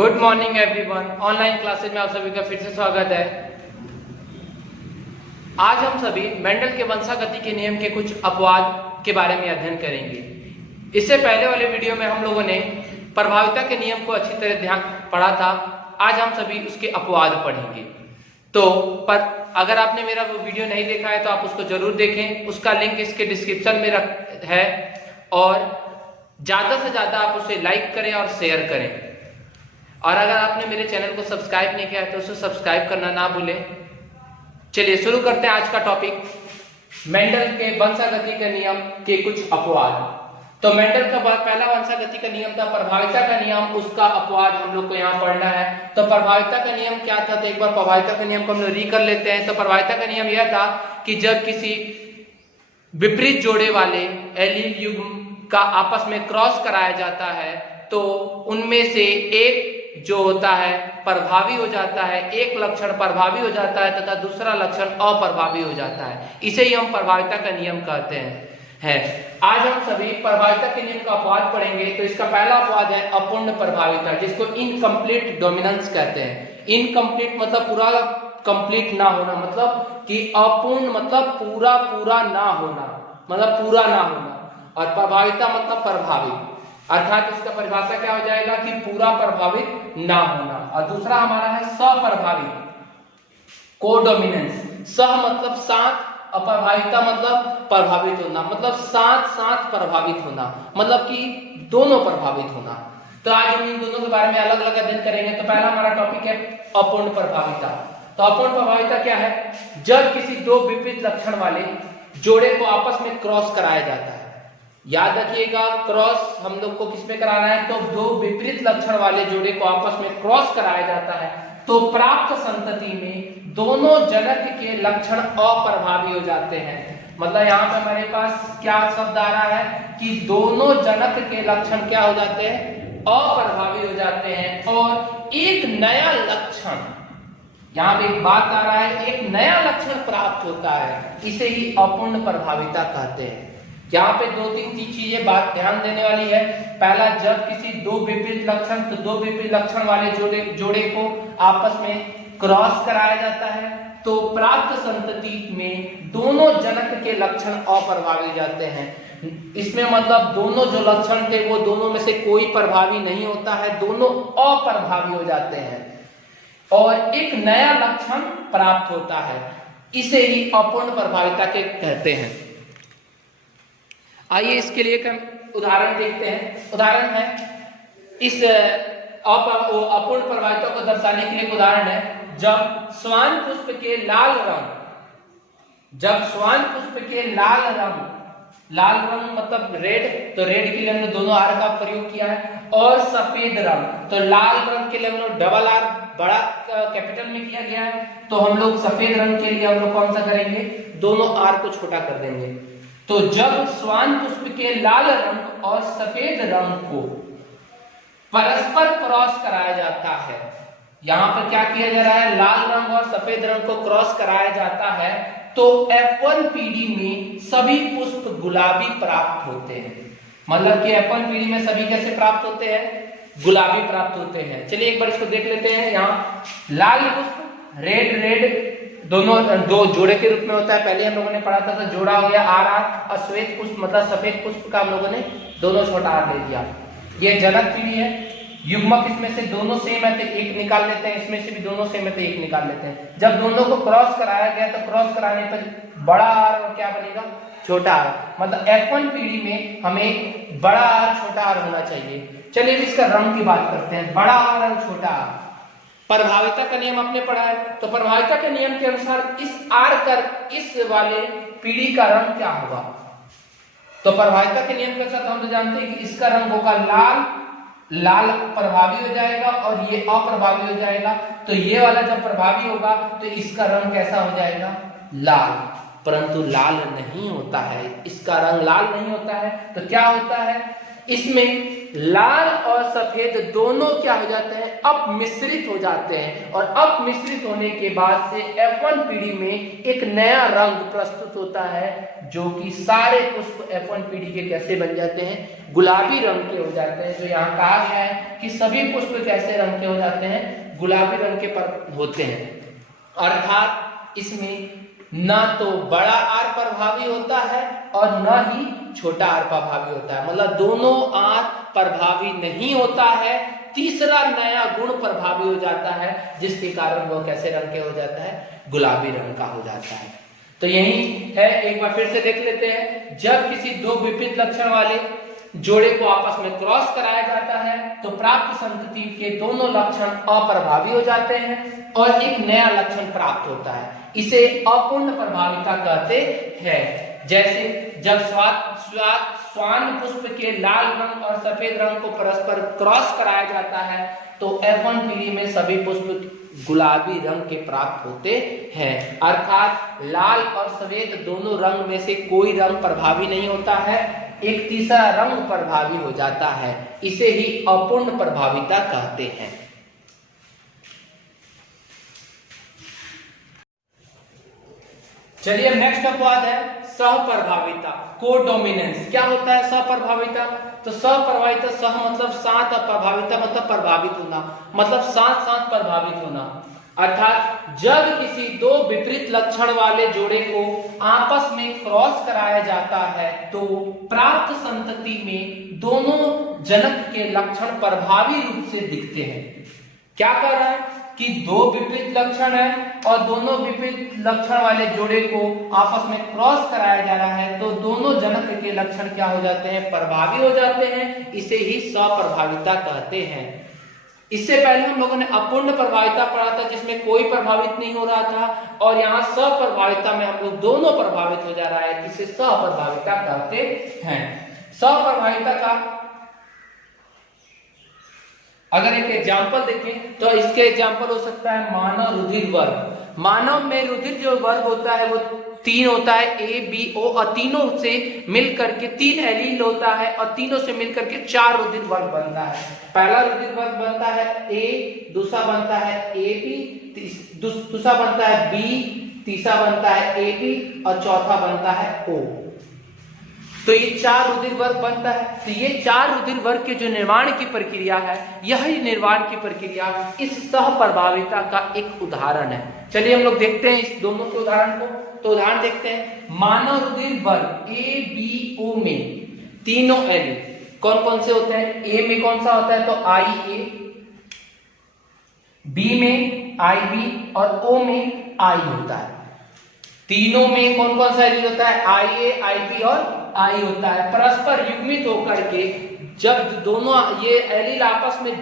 Good morning everyone. Online classes में आप सभी का फिर से स्वागत है। आज हम सभी मेंडल के वंशागति के नियम के कुछ अपवाद के बारे में अध्ययन करेंगे। इससे पहले वाले वीडियो में हम लोगों ने प्रभाविता के नियम को अच्छी तरह ध्यान पढ़ा था। आज हम सभी उसके अपवाद पढ़ेंगे। तो अगर आपने मेरा वो वीडियो नहीं देखा है तो आप उसको जरूर देखें। उसका लिंक इसके डिस्क्रिप्शन में है और ज्यादा से ज्यादा आप उसे लाइक करें और शेयर करें। और अगर आपने मेरे चैनल को सब्सक्राइब नहीं किया है तो उसे सब्सक्राइब करना ना भूलें। चलिए शुरू करते हैं आज का टॉपिक, मेंडल के वंशागति के नियम के कुछ अपवाद। तो मेंडल का पहला वंशागति का नियम था प्रभाविता का नियम, उसका अपवाद हम लोग को यहाँ पढ़ना है। तो प्रभाविता का नियम क्या था, तो एक बार प्रभाविता का नियम को हम लोग री-कर लेते हैं। तो प्रभाविता का नियम यह था कि जब किसी विपरीत जोड़े वाले एलील युग्म का आपस में क्रॉस कराया जाता है तो उनमें से एक जो होता है प्रभावी हो जाता है, एक लक्षण प्रभावी हो जाता है तथा दूसरा लक्षण अप्रभावी हो जाता है। इसे ही हम प्रभाविता का नियम कहते हैं। आज हम सभी प्रभाविता के नियम का अपवाद पढ़ेंगे। तो इसका पहला अपवाद है अपूर्ण प्रभाविता, जिसको इनकम्प्लीट डोमिनेंस कहते हैं। इनकम्प्लीट मतलब पूरा कंप्लीट ना होना, मतलब कि अपूर्ण मतलब पूरा ना होना, मतलब पूरा ना होना। और प्रभाविता मतलब प्रभावित, अर्थात इसका परिभाषा क्या हो जाएगा कि पूरा प्रभावित ना होना। और दूसरा हमारा है सप्रभावित, कोडोमिनेंस। सह मतलब साथ, अप्रभाविता मतलब प्रभावित होना, मतलब साथ प्रभावित होना, मतलब कि दोनों प्रभावित होना। तो आज हम इन दोनों के बारे में अलग अलग अध्ययन करेंगे। तो पहला हमारा टॉपिक है अपूर्ण प्रभाविता। तो अपूर्ण प्रभाविता क्या है, जब किसी दो विपरीत लक्षण वाले जोड़े को आपस में क्रॉस कराया जाता है। याद रखिएगा, क्रॉस हम लोग को किस में कराना है, तो दो विपरीत लक्षण वाले जोड़े को आपस में क्रॉस कराया जाता है तो प्राप्त संतति में दोनों जनक के लक्षण अप्रभावी हो जाते हैं। मतलब यहाँ पे हमारे पास क्या शब्द आ रहा है कि दोनों जनक के लक्षण क्या हो जाते हैं, अप्रभावी हो जाते हैं और एक नया लक्षण, यहाँ पे एक बात आ रहा है, एक नया लक्षण प्राप्त होता है। इसे ही अपूर्ण प्रभाविता कहते हैं। यहाँ पे दो तीन चीजें बात ध्यान देने वाली है। पहला, जब किसी दो विपरीत लक्षण, तो दो विपरीत लक्षण वाले जोड़े को आपस में क्रॉस कराया जाता है तो प्राप्त संतति में दोनों जनक के लक्षण अप्रभावी हो जाते हैं। इसमें मतलब दोनों जो लक्षण थे वो दोनों में से कोई प्रभावी नहीं होता है, दोनों अप्रभावी हो जाते हैं और एक नया लक्षण प्राप्त होता है। इसे ही अपूर्ण प्रभाविता के कहते हैं। आइए इसके लिए एक उदाहरण देखते हैं। उदाहरण है इस अपूर्ण प्रभाविता को दर्शाने के लिए एक उदाहरण है, जब स्वान पुष्प के लाल रंग, लाल रंग मतलब रेड, तो रेड के लिए हमने दोनों आर का प्रयोग किया है। और सफेद रंग, तो लाल रंग के लिए हम लोग डबल आर बड़ा कैपिटल में किया गया है, तो हम लोग सफेद रंग के लिए हम लोग कौन सा करेंगे, दोनों आर को छोटा कर देंगे। तो जब स्वान पुष्प के लाल रंग और सफेद रंग को परस्पर क्रॉस कराया जाता है, यहां पर क्या किया जा रहा है, लाल रंग और सफेद रंग को क्रॉस कराया जाता है तो F1 पीढ़ी में सभी पुष्प गुलाबी प्राप्त होते हैं। मतलब कि F1 पीढ़ी में सभी कैसे प्राप्त होते हैं, गुलाबी प्राप्त होते हैं। चलिए एक बार इसको देख लेते हैं। यहाँ लाल पुष्प रेड दोनों दो जोड़े के रूप में होता है। पहले हम लोगों ने पढ़ा था तो जोड़ा हो गया आर और श्वेत पुष्प मतलब सफेद पुष्प का हम लोगों ने दोनों छोटा आर ले दिया। ये जनक पीढ़ी है। युग्मक इसमें से दोनों सेम है तो एक निकाल लेते हैं, इसमें से भी दोनों सेम है तो एक निकाल लेते हैं। जब दोनों को क्रॉस कराया गया तो क्रॉस कराने पर बड़ा आर और क्या बनेगा, छोटा आर। मतलब F1 पीढ़ी में हमें बड़ा आर छोटा आर होना चाहिए। चलिए इसका रंग की बात करते हैं, बड़ा आर और छोटा आर। प्रभाविता का नियम आपने पढ़ा है, तो प्रभाविता के नियम के अनुसार इस आर कर इस वाले पीढ़ी का रंग क्या होगा। तो प्रभाविता के नियम के साथ हम तो जानते हैं कि इसका रंग होगा लाल प्रभावी हो जाएगा और ये अप्रभावी हो जाएगा। तो ये वाला जब प्रभावी होगा तो इसका रंग कैसा हो जाएगा, लाल। परंतु लाल नहीं होता है, इसका रंग लाल नहीं होता है। तो क्या होता है, इसमें लाल और सफेद दोनों क्या हो जाते हैं, अपमिश्रित हो जाते हैं, और अपमिश्रित होने के बाद से F1 पीढ़ी में एक नया रंग प्रस्तुत होता है, जो कि सारे पुष्प F1 पीढ़ी के कैसे बन जाते हैं, गुलाबी रंग के हो जाते हैं। जो यहाँ कहा गया है कि सभी पुष्प कैसे रंग के हो जाते हैं, गुलाबी रंग के पर होते हैं। अर्थात इसमें ना तो बड़ा आर प्रभावी होता है और न ही छोटा आर प्रभावी होता है, मतलब दोनों आर प्रभावी नहीं होता है। तीसरा नया गुण प्रभावी हो जाता है, जिसके कारण वो कैसे रंग के हो जाता है, गुलाबी रंग का हो जाता है। तो यही है, एक बार फिर से देख लेते हैं। जब किसी दो विपरीत लक्षण वाले जोड़े को आपस में क्रॉस कराया जाता है तो प्राप्त संतति के दोनों लक्षण अप्रभावी हो जाते हैं और एक नया लक्षण प्राप्त होता है। इसे अपूर्ण प्रभाविता कहते हैं। जैसे जब श्वान पुष्प के लाल रंग और सफेद रंग को परस्पर क्रॉस कराया जाता है तो F1 पीढ़ी में सभी पुष्प गुलाबी रंग के प्राप्त होते हैं। अर्थात लाल और सफेद दोनों रंग में से कोई रंग प्रभावी नहीं होता है, एक तीसरा रंग प्रभावी हो जाता है। इसे ही अपूर्ण प्रभाविता कहते हैं। चलिए नेक्स्ट अपवाद है सहप्रभाविता, कोडोमिनेंस। क्या होता है सहप्रभाविता? तो सहप्रभाविता, सह मतलब साथ और प्रभाविता मतलब प्रभावित होना, मतलब साथ साथ प्रभावित होना। अर्थात जब किसी दो विपरीत लक्षण वाले जोड़े को आपस में क्रॉस कराया जाता है तो प्राप्त संतति में दोनों जनक के लक्षण प्रभावी रूप से दिखते हैं। क्या कर रहा है कि दो विपरीत लक्षण है और दोनों विपरीत लक्षण वाले जोड़े को आपस में क्रॉस कराया जा रहा है तो दोनों जनक के लक्षण क्या हो जाते हैं, प्रभावी हो जाते हैं। इसे ही सप्रभाविता कहते हैं। इससे पहले हम लोगों ने अपूर्ण प्रभाविता पढ़ा था जिसमें कोई प्रभावित नहीं हो रहा था, और यहाँ सप्रभाविता में हम लोग दोनों प्रभावित हो जा रहा है, इसे सप्रभाविता कहते हैं। सप्रभाविता का अगर एक एग्जाम्पल देखें तो इसके एग्जाम्पल हो सकता है मानव रुधिर वर्ग। मानव में रुधिर जो वर्ग होता है वो तीन होता है, ए बी ओ, और तीनों से मिलकर के तीन एलील होता है और तीनों से मिलकर के चार रुधिर वर्ग बनता है। पहला रुधिर वर्ग बनता है ए, दूसरा बनता है ए बी, दूसरा बनता है बी, तीसरा बनता है ए बी और चौथा बनता है ओ। तो ये चार रुधिर वर्ग बनता है। तो ये चार रुधिर वर्ग के जो निर्माण की प्रक्रिया है, यही निर्माण की प्रक्रिया इस सहप्रभाविता का एक उदाहरण है। चलिए हम लोग देखते हैं इस दोनों के उदाहरण को। तो उदाहरण देखते हैं, मानव रुधिर वर्ग ए बी ओ में तीनों एलील कौन कौन से होते हैं? ए में कौन सा होता है? तो आई ए, बी में आई बी और ओ में आई होता है। तीनों में कौन कौन सा एलील होता है? आई ए, आई बी और आई होता है। परस्पर युग्मित होकर के जब दोनों ये एलील आपस में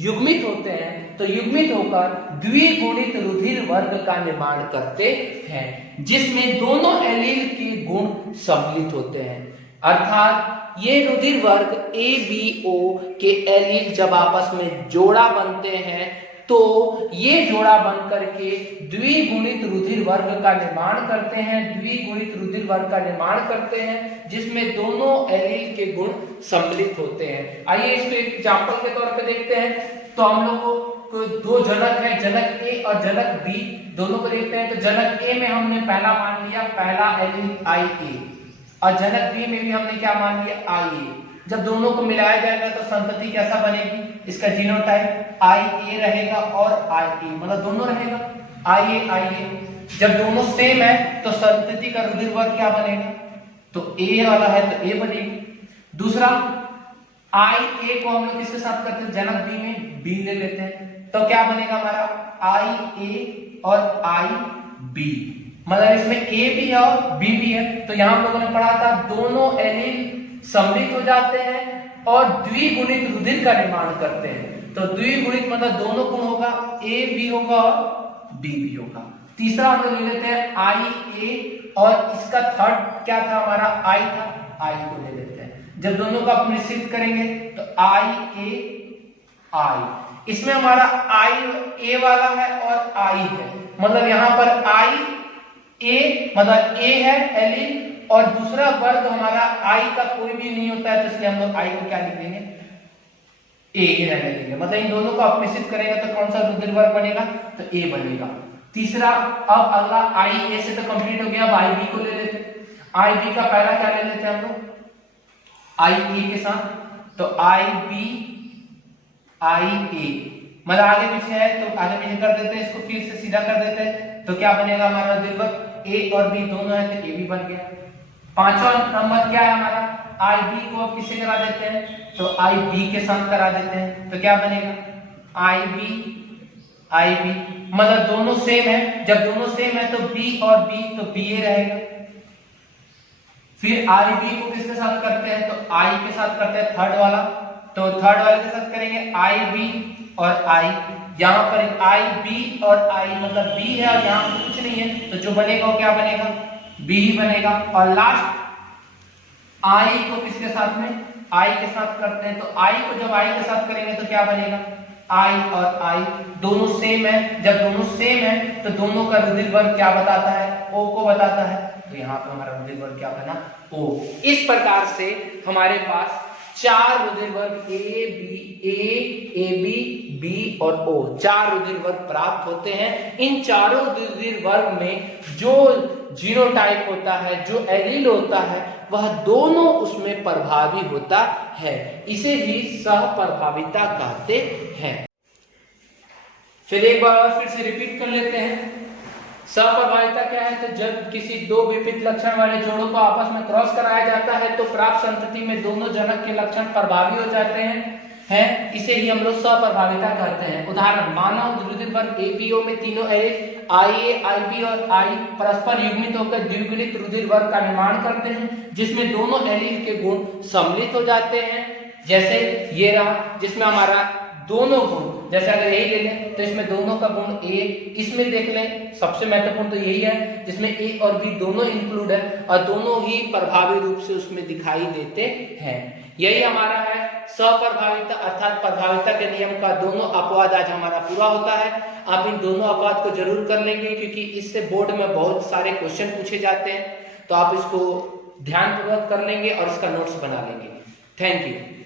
युग्मित होते हैं तो युग्मित होकर द्विगुणित रुधिर वर्ग का निर्माण करते हैं, जिसमें दोनों एलील के गुण सम्मिलित होते हैं। अर्थात ये रुधिर वर्ग ए बी ओ के एलील जब आपस में जोड़ा बनते हैं तो ये जोड़ा बनकर के द्विगुणित रुधिर वर्ग का निर्माण करते हैं, द्विगुणित रुधिर वर्ग का निर्माण करते हैं जिसमें दोनों एलील के गुण सम्मिलित होते हैं। आइए इसको एक एग्जांपल के तौर पे देखते हैं। तो हम लोग को दो जनक है, जनक ए और जनक बी, दोनों को देखते हैं। तो जनक ए में हमने पहला मान लिया पहला एलील आई ए, और जनक बी में भी हमने क्या मान लिया आई ए। जब दोनों को मिलाया जाएगा तो संतति कैसा बनेगी? इसका जीनोटाइप आई ए रहेगा और आई ए, मतलब दोनों रहेगा आई ए आई ए। जब दोनों सेम है तो संतति का रुधिर वर्ग क्या बनेगा? तो ए वाला है तो ए बनेगी। दूसरा आई ए को हम लोग किसके साथ करते हैं? जनक बी में बी ले लेते हैं तो क्या बनेगा हमारा? आई ए और आई बी, मतलब इसमें ए भी है और बी भी है। तो यहां हम लोगों ने पढ़ा था दोनों एलील सम्मिलित हो जाते हैं और द्विगुणित रुधिर का निर्माण करते हैं। तो द्विगुणित मतलब दोनों गुण होगा, ए भी होगा और बी भी होगा। तीसरा हम लोग ले लेते हैं आई ए और इसका थर्ड क्या था हमारा? आई था, आई को ले लेते हैं। जब दोनों का मिश्रित करेंगे तो आई ए आई, इसमें हमारा आई ए वाला है और आई है, मतलब यहां पर आई ए मतलब ए है एलील और दूसरा वर्ग हमारा आई का कोई भी नहीं होता है, तो इसलिए हम लोग आई को क्या लिख देंगे, ए ही रहने देंगे। मतलब इन दोनों को अपमिश्रित करेंगे तो कौन सा रुधिर वर्ग बनेगा, तो ए बनेगा। तीसरा, अब अगला आई ए से तो कंप्लीट हो गया, अब आई बी को ले लेते हैं। आई बी का पहला क्या ले लेते हैं हम लोग, आई ए के साथ, तो आई बी आई ए, मतलब आगे पीछे है तो आगे पीछे कर देते हैं, इसको फिर से सीधा कर देते हैं, तो क्या बनेगा हमारा रुधिर वर्ग, ए और बी दोनों है तो ए भी बन गया। पांचवा नंबर क्या है हमारा, आई बी को अब किससे करा देते हैं, तो आई बी के साथ करा देते हैं, तो क्या बनेगा, आई बी, मतलब दोनों सेम है, जब दोनों सेम है तो बी और बी तो बी ए रहेगा। फिर आई बी को किसके साथ करते हैं, तो आई के साथ करते हैं थर्ड वाला, तो थर्ड वाले के साथ करेंगे आई बी और आई, यहाँ पर आई बी और आई मतलब बी है और यहाँ पर कुछ नहीं है, तो जो बनेगा वो क्या बनेगा, बी ही बनेगा। और लास्ट आई को किसके साथ में, आई के साथ करते हैं, तो आई को जब आई के साथ करेंगे तो क्या बनेगा, आई और आई दोनों सेम है, जब दोनों सेम है तो दोनों का रुधिर वर्ग क्या बताता है, ओ को बताता है, तो यहाँ पे हमारा रुधिर वर्ग क्या बना, ओ। इस प्रकार से हमारे पास चार रुधिर वर्ग ए बी बी और ओ, चार रुधिर वर्ग प्राप्त होते हैं। इन चारों रुधिर वर्ग में जो जीनोटाइप होता है, जो एलील होता है, वह दोनों उसमें प्रभावी होता है, इसे ही सहप्रभाविता कहते हैं। फिर एक बार और फिर से रिपीट कर लेते हैं, सहप्रभाविता क्या है, तो जब किसी दो विपरीत लक्षण वाले जोड़ों को आपस में क्रॉस कराया जाता है तो प्राप्त संतति में दोनों जनक के लक्षण प्रभावी हो जाते हैं, इसे ही हम लोग सहप्रभाविता कहते हैं। उदाहरण, मानव रुधिर वर्ग एबीओ में तीनों एलील आई ए, आई बी और आई परस्पर युग्मित होकर द्विगुणित रुधिर वर्ग का निर्माण करते हैं, जिसमें दोनों एलील के गुण सम्मिलित हो जाते हैं। जैसे ये रहा, जिसमें हमारा दोनों गुण, जैसे अगर यही ले लें तो इसमें दोनों का गुण ए, इसमें देख लें सबसे महत्वपूर्ण तो यही है जिसमें ए और बी दोनों इंक्लूड है और दोनों ही प्रभावी रूप से उसमें दिखाई देते हैं। यही हमारा है सहप्रभाविता अर्थात प्रभाविता के नियम का दोनों अपवाद आज हमारा पूरा होता है। आप इन दोनों अपवाद को जरूर कर लेंगे क्योंकि इससे बोर्ड में बहुत सारे क्वेश्चन पूछे जाते हैं, तो आप इसको ध्यानपूर्वक कर लेंगे और इसका नोट्स बना लेंगे। Thank you.